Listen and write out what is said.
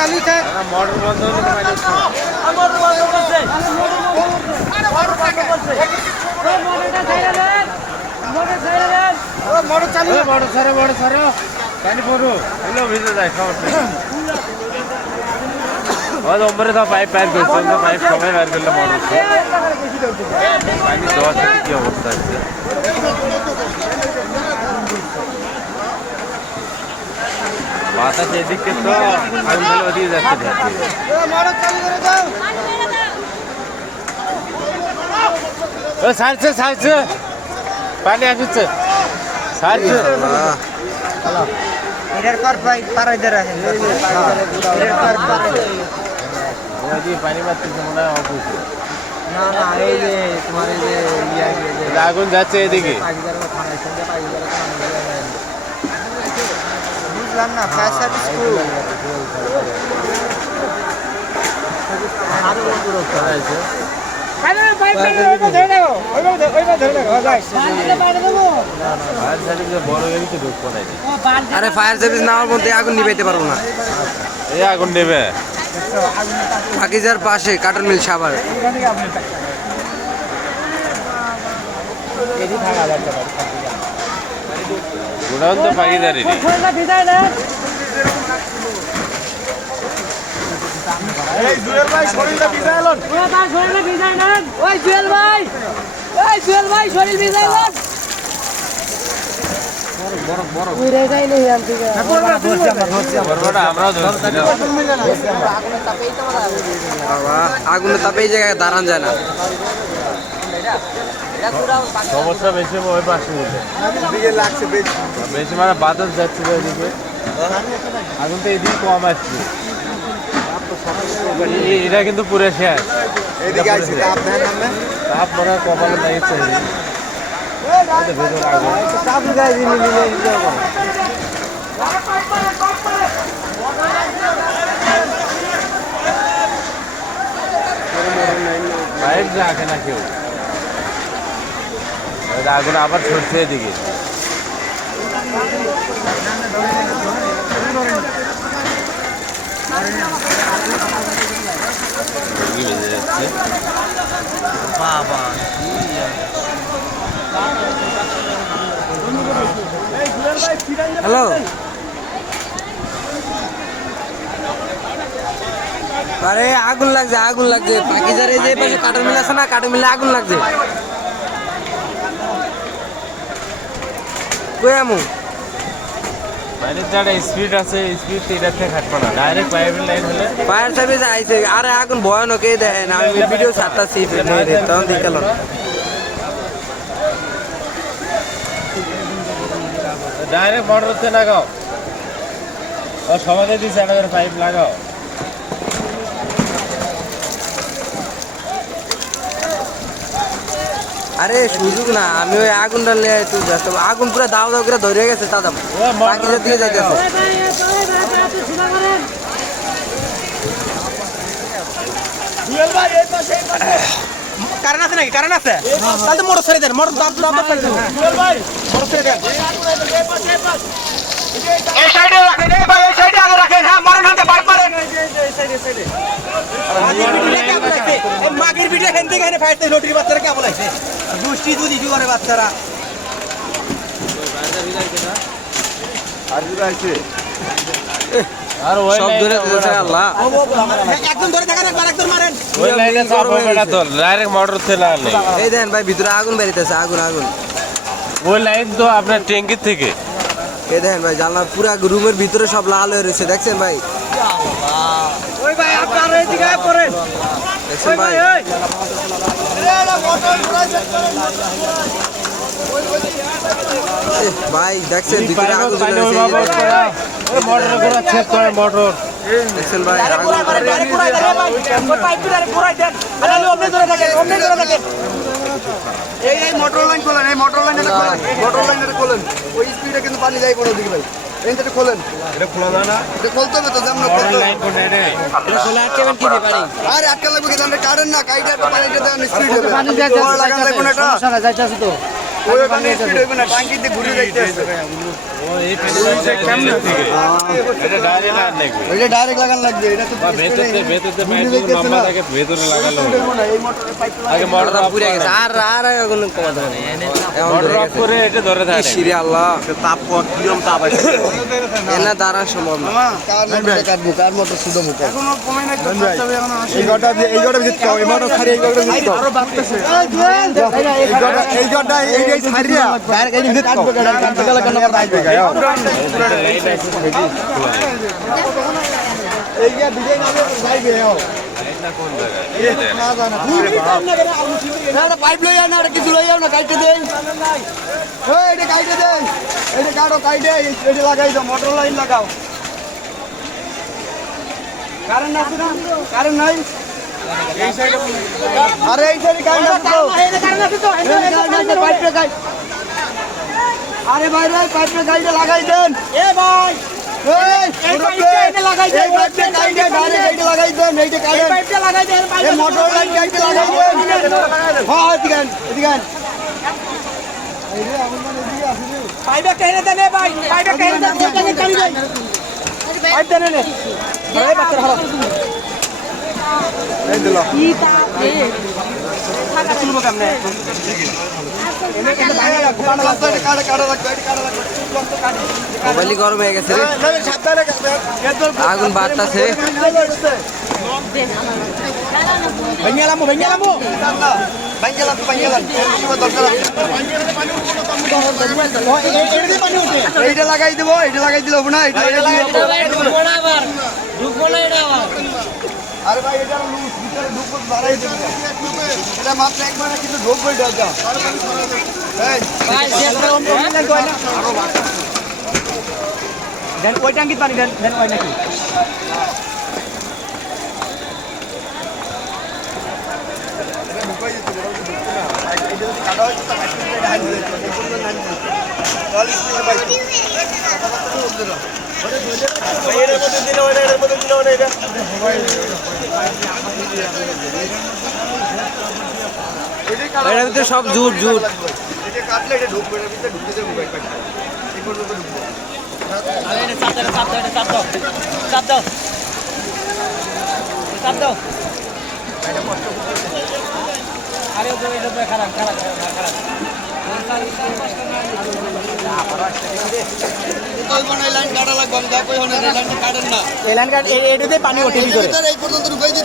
চালু থাক মোটর বন্ধ হলে তো মাইনাস মোটর বন্ধ করছে মোটর বন্ধ করছে মোটরটা ছেড়ে দেন মোটর ছেড়ে দেন মোটর চালু মোটর ছাড়ো পানি পড়ো এগুলো ভিজে যায় সমস্যা ওই নম্বরে তো পাইপ করছে তো পাইপ সবাই বাইর করলে মোটর পানি দেওয়ার সাথে কি অবস্থা আছে বাতাস এদিকে তো আগুন ফেলে ওদিকে যাচ্ছে মোটর চালু করে দাও ও ছাড়ছে পানি আসছে ছাড়ছে এটার পর পারাই দিয়ে রাখেন এটার পর ওই পানি মারতেছে মনে হয় অফিস না না এই যে তোমার এই যে আগুন যাচ্ছে এদিকে বুঝলাম না ফায়ার সার্ভিস আরে ফায়ার সার্ভিস নেওয়ার মধ্যে আগুন নিভাইতে পারবো না এই আগুন নেবে বাকিজার পাশে কাটন মিল সাভার গোডাউন তো পাকিদারি জুয়েল ভাই শরীরটা ভিজাইলন ওই জুয়েল ভাই শরীর ভিজাইলন আগুনে তাপে এই জায়গায় দাঁড়ান যায় না সমস্যা বেশি ওই পাশে বেশি মানে বাতাস যাচ্ছে ওইদিকে আগুন তো এদিকে কম আসছে এটা কিন্তু পুরো শেষ তাপ মনে হয় কমানো লাগছে লাইট রাখে না কেউ আগুন আবার ছড়ছে এদিকে বেজে যাচ্ছে হ্যালো আরে আগুন লাগছে পাকিজার এই যে পাশে কাটন মিল আছে না কাটন মিলে আগুন লাগছে কই আমু বাইরের যারা স্পিড আছে স্পিড এটা থেকে খাটবো না ডাইরেক্ট পাইপের লাইন হলে ফায়ার সার্ভিস আইছে আরে আগুন ভয়ানক এই দেখেন আমি ভিডিও ছাড়তাছি তখন দেখলাম ডাইরেক্ট মোটরতে লাগাও ও সমাজে দিচ্ছে একটা পাইপ লাগাও আরে সুযোগ না আমি ওই আগুনটা নিয়ে একটু ব্যস্ত আগুন পুরো দাও করে ধরে গেছে দাদা পাকিজার দিকে যাইতেছে কারণ আছে নাকি কারণ আছে তাহলে তো মোটর ছেড়ে দেন মোটর দাম মোটর ছেড়ে দেন এই সাইডে রাখেন এই ভাই এই সাইডে আগে রাখেন হ্যাঁ মরণ হাতে বাইক মারেন এই সাইডে এই মাগের ভিডিও হেন থেকে হেনে ফাইতে লটির বাচ্চারা কেমন লাগছে দুষ্টি দুধি জুয়ারে বাচ্চারা আর কি আছে আর ওই সব ধরে দিতেছে আল্লাহ একদম ধরে থাকেন একবার একদম মারেন ওই লাইনে চাপ হবে না তো ডাইরেক্ট মোটর থেকে লাগালে এই দেন ভাই ভিতরে আগুন বেরিতেছে আগুন ওই লাইন তো আপনার ট্যাঙ্কির থেকে এই দেখেন ভাই জানলার পুরা রুমের ভিতরে সব লাল হয়ে রয়েছে দেখছেন ভাই ওই ভাই আপনারা এই দিকে করেন দেখছেন ভাই ভাই দেখছেন ভিতরে আগুন জ্বলে রয়েছে ওই মোটর করে চেক করে মোটর দেখছেন ভাই আগুন এই মোটর লাইন খোলেন এই মোটর লাইনটা খোলেন ওই স্পিডে কিন্তু পানি যায় কোনো দিকে ভাই এইটা খোলেন এটা খোলা যায় না এটা খুলতে হবে তো যেমন মোটর লাইন কোনটা এটা এটা খোলা আটকাবেন কি দিয়ে পারি আরে আটকা লাগবে কি জানেন কারেন্ট না কাইটা পানিটা দেন স্পিড হবে পানি যাচ্ছে লাগান লাগবে না এটা সমস্যা না যাইতাছে তো ওই ওখানে স্পিড হইবে না টাঙ্কিতে ঘুরে যাইতেছে ও এই কেমনে থেকে এটা ডাইরেক্ট লাগান লাগবে ওইটা ডাইরেক্ট লাগান লাগবে এটা তো ভেতরতে পাইপ লম্বা থাকে ভেতরে লাগালো এই মোটরের পাইপ আগে মোটর অফ পুড়ে গেছে আর কোনো কমাতে হবে মোটর অফ করে এটা ধরে থাকে সিরি আল্লাহ তাপ কিরম তাপ আছে এনা দাঁড়া সম্ভব না কার মোটর কাটবো কার মোটর সুদো মুখো এখনো কমে না একটু খরচা হবে এখনো এই গটা ভিতর এই মোটর ছাড়ি এই গটা ভিতর আরো বাড়তেছে এই গটা এই ছাড়িয়া ডাইরেক্ট এই ভিতর কাটবো কাটতে গেলে কেন আসবে গায় এই যে ডিজাইন হবে যাইবে এটা কোন জায়গা না জানা না পাইপ লই আনা আর কিছু লই আও না কাটতে দেই এই এটা কাটতে দেই এটা কাটো কাটে এটা লাগাই দাও মোটর লাইন লাগাও কারেন্ট আছে না কারেন্ট নাই এই সাইডে আরে এই সাইডে কারেন্ট আছে তো এই কারেন্ট আছে তো পাইপে গাই আরে ভাই ভাই পাইপে গাইতে লাগাই দেন এ ভাই এই পাইপে লাগাই দেন পাইপে গাইতে ডাইরেক্ট এইটা লাগাই দেন এইটা কারেন্ট এই পাইপে লাগাই দেন এই মোটর লাইন গাইতে লাগাই দেন হ্যাঁ এদিকে এই রে আমন মানে এদিকে আসিনি পাইপে কেনে দেন ভাই পাইপে কেনে দেন ওখানে কালি দেন পাইপ দেন নে এই বাচ্চা হালা এই দিল কি তাতে থাকা তুলবো কেমনে এনে কেন বাইরে রাখো কাটা রাখো এটা কাটা রাখো এটা কাটা রাখো তুলবো কাটি মোবাইল গরম হয়ে গেছে রে সাবধানে আগুন বাড়তাছে ভাঙিয়ালাম এইটা লাগাই দেবো এটা লাগাই দিলে হবে না এটা আরে ভাই এটা লুজ ভিতরে ঢুকবো বাড়াই দেবো এটা মাত্র একবার কিন্তু ঢুকবো এটা দেন ওই ট্যাঙ্কিত পানি দেন দেন ওই নাকি এটার ভিতরে সব জুট জুট এটা কাটলে এটা ঢুকবে এর ভিতরে ঢুকে যাবে মোবাইল কাটলে এই পর্যন্ত ঢুকবে চাপ দাও লাইন কাটা লাগবে আমি দেখো লাইন কাটেন না এই লাইন কাট এটাতে পানি ওঠে ভিতরে এই পর্যন্ত ঢুকাই দিন